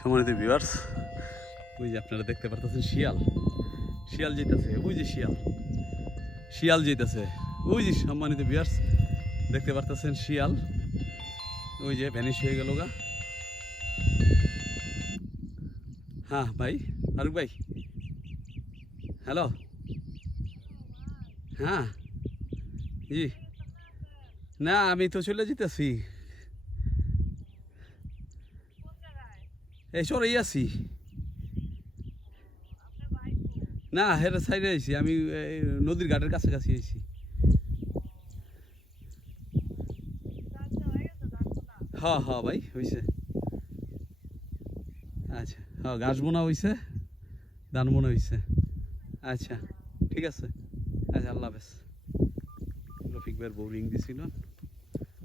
সম্মানিত ভিউয়ার্স, ওই যে আপনারা দেখতে পারতেছেন শিয়াল যেতেছে, ওই যে শিয়াল যেতেছে, ওই যে সম্মানিত ভিউয়ার্স দেখতে পারতেছেন শিয়াল, ওই যে ভ্যানিশ হয়ে গেল গা। হ্যাঁ ভাই, ফারুক ভাই, হ্যালো, হ্যাঁ জি, না আমি তো চলে যেতেছি, এই চলেই আছি। না হের সাইডে আইছি আমি, নদীর ঘাটের কাছাকাছি আইছি। হ্যাঁ হ্যাঁ ভাই হয়েছে। আচ্ছা হ্যাঁ, ঘাস বোনা হয়েছে, ধান বোনা হয়েছে। আচ্ছা ঠিক আছে, আচ্ছা আল্লাহ হাফেজ। রফিক ভাইয়ের বউ রিং দিছিল।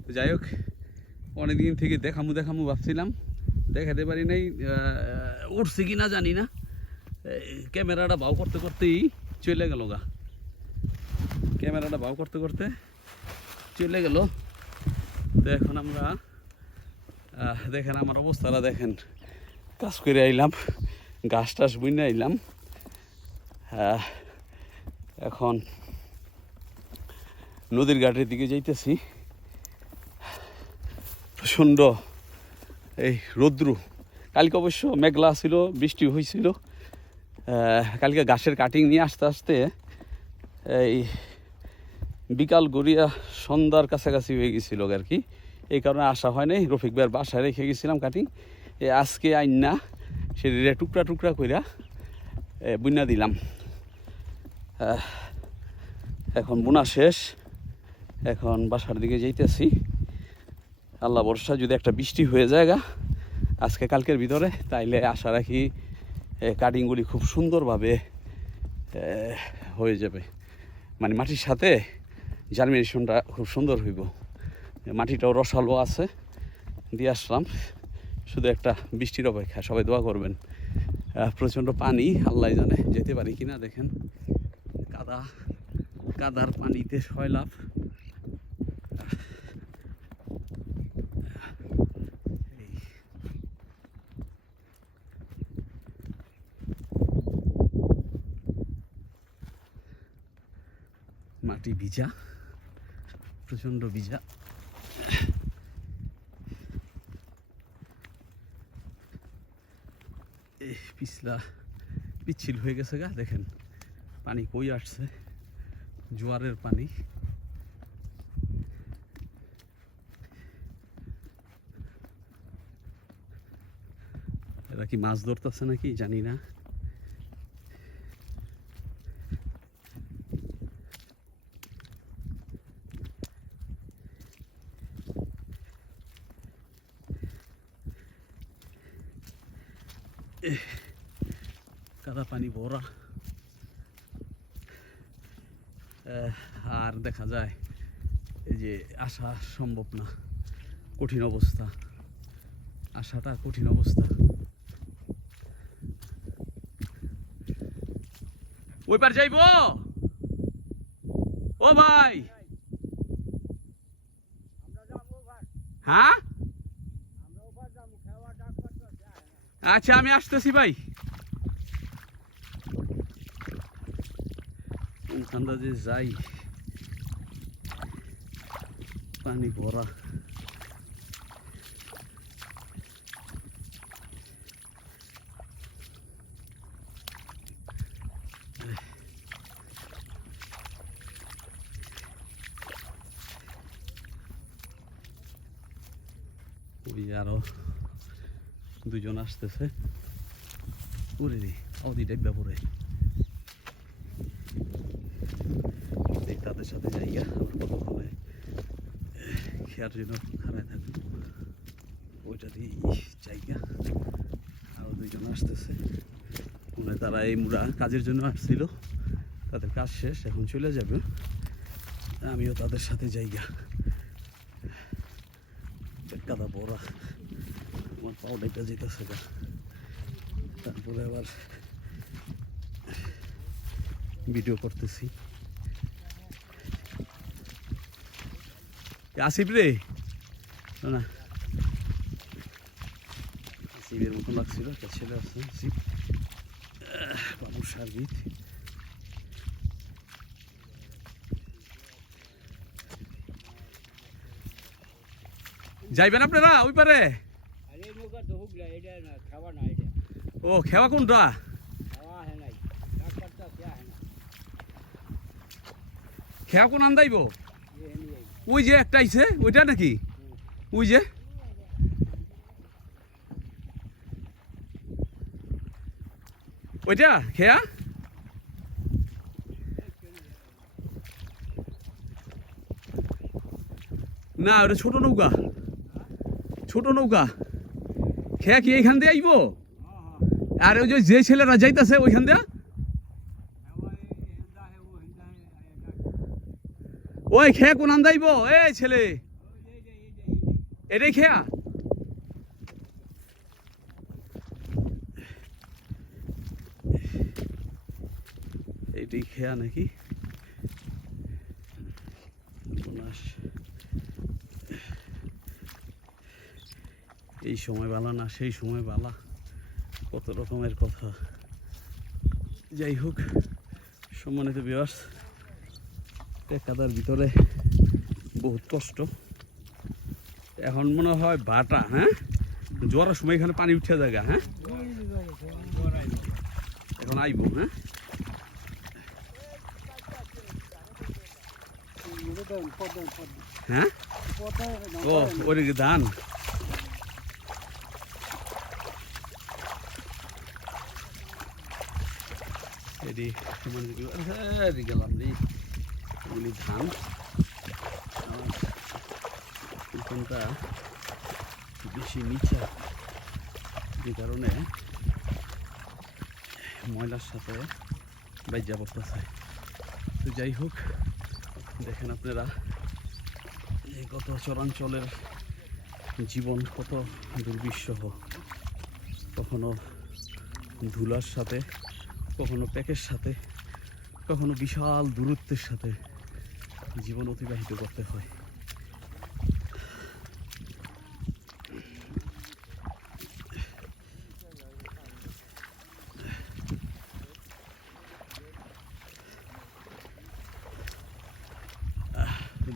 তো যাই হোক, অনেকদিন থেকে দেখামু ভাবছিলাম, দেখাতে পারি নাই, উঠছে কি না জানি না, ক্যামেরাটা ভাও করতে করতেই চলে গেল গা, ক্যামেরাটা ভাও করতে করতে চলে গেল। তো এখন আমরা দেখেন আমার অবস্থাটা দেখেন, কাজ করে আইলাম, ঘাস টাস বুনে আইলাম, এখন নদীর ঘাটের দিকে যাইতেছি। প্রচণ্ড এই রৌদ্র, কালকে অবশ্য মেঘলা ছিল, বৃষ্টি হয়েছিল। কালকে ঘাসের কাটিং নিয়ে আসতে আসতে এই বিকাল গড়িয়া সন্ধ্যার কাছাকাছি হয়ে গেছিল আর কি, এই কারণে আসা হয় নাই। রফিক ভাইয়ের বাসায় রেখে গেছিলাম কাটিং, আজকে আইন না সেটা টুকরা টুকরা কইরা বুনা দিলাম। এখন বোনা শেষ, এখন বাসার দিকে যাইতেছি। আল্লাহ ভরসা, যদি একটা বৃষ্টি হয়ে যায় আজকে কালকের ভিতরে, তাইলে আশা রাখি কাটিংগুলি খুব সুন্দরভাবে হয়ে যাবে, মানে মাটির সাথে জার্মিনেশনটা খুব সুন্দর হইব। মাটিটাও রসালো আছে, দিয়ে আসলাম, শুধু একটা বৃষ্টির অপেক্ষা। সবাই দোয়া করবেন। প্রচণ্ড পানি, আল্লাহ জানে যেতে পারি কিনা। দেখেন কাদার পানিতে সয়লাভ। মাটি ভিজা, প্রচণ্ড ভিজা। পিছলা পিচ্ছিল হয়ে গেছে গা, দেখেন পানি কই আসছে, জোয়ারের পানি। এরা কি মাছ ধরতেছে নাকি জানি না। কাদা পানি ভরা, আর দেখা যায় এই যে আসা সম্ভব না, কঠিন অবস্থা, আসাটা কঠিন অবস্থা। ওই পার যাইব ও ভাই, হ্যাঁ আচ্ছা আমি আসতেছি ভাই। কোনখানটা যে যাই, পানি ভরা। ওই আরো দুজন আসতেছে, উড়ে রে অদি দেখবা পরে, তাদের সাথে জায়গা আমার কতক্ষণে খেয়ার জন্য হারায় থাকবো, ওইটা দিয়ে জায়গা। আরো দুজন আসতেছে, মানে তারা এই মুড়া কাজের জন্য আসছিল, তাদের কাজ শেষ, এখন চলে যাবে। আমিও তাদের সাথে জায়গা। কাদা বড়া, আমার পাউডারটা যেতেছে গা, তারপরে আবার ভিডিও করতেছি। আসিফ রে না, জিপের মতো লাগছিল, একটা ছেলে আছে জিপ, বাবুর সার্বিক। যাইবেন আপনারা ওই পারে? ও খেওয়া কোনটা? খেয়া কোন আন্দাইব? ওই যে একটা আইছে ওইটা নাকি? ওই যে ওইটা খেয়া? না ওটা ছোট নৌকা, ছোট নৌকা। খেয়া কি এইখান দিয়ে আইব? আর ওই যে ছেলেরা যাইতাছে ওইখান দিয়ে, ওই খেয়া কোন আন্দাইব? এ ছেলে এটাই খেয়া? এইটাই খেয়া নাকি? এই সময় বালা না সেই সময় বালা, কত রকমের কথা। যাই হোক, সম্মানিত ভিউয়ার্স, কাদার ভিতরে বহুত কষ্ট। এখন মনে হয় বাটা, হ্যাঁ জোয়ারের সময় এখানে পানি উঠে জায়গা, হ্যাঁ এখন আইব, হ্যাঁ হ্যাঁ ও ওইদিকে ধান। গেলাম রে, এগুলি ধান। কোনটা বেশি নিচা, যে কারণে ময়লার সাথে বাইজা পড়তেছে। তো যাই হোক, দেখেন আপনারা এই কত চরাঞ্চলের জীবন কত দুর্বিষহ, কখনো ধুলার সাথে, কখনো প্যাকের সাথে, কখনো বিশাল দূরত্বের সাথে জীবন অতিবাহিত করতে হয়।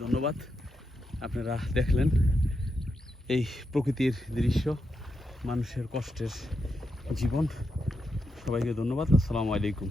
ধন্যবাদ, আপনারা দেখলেন এই প্রকৃতির দৃশ্য, মানুষের কষ্টের জীবন। সবাইকে ধন্যবাদ। আসসালামু আলাইকুম।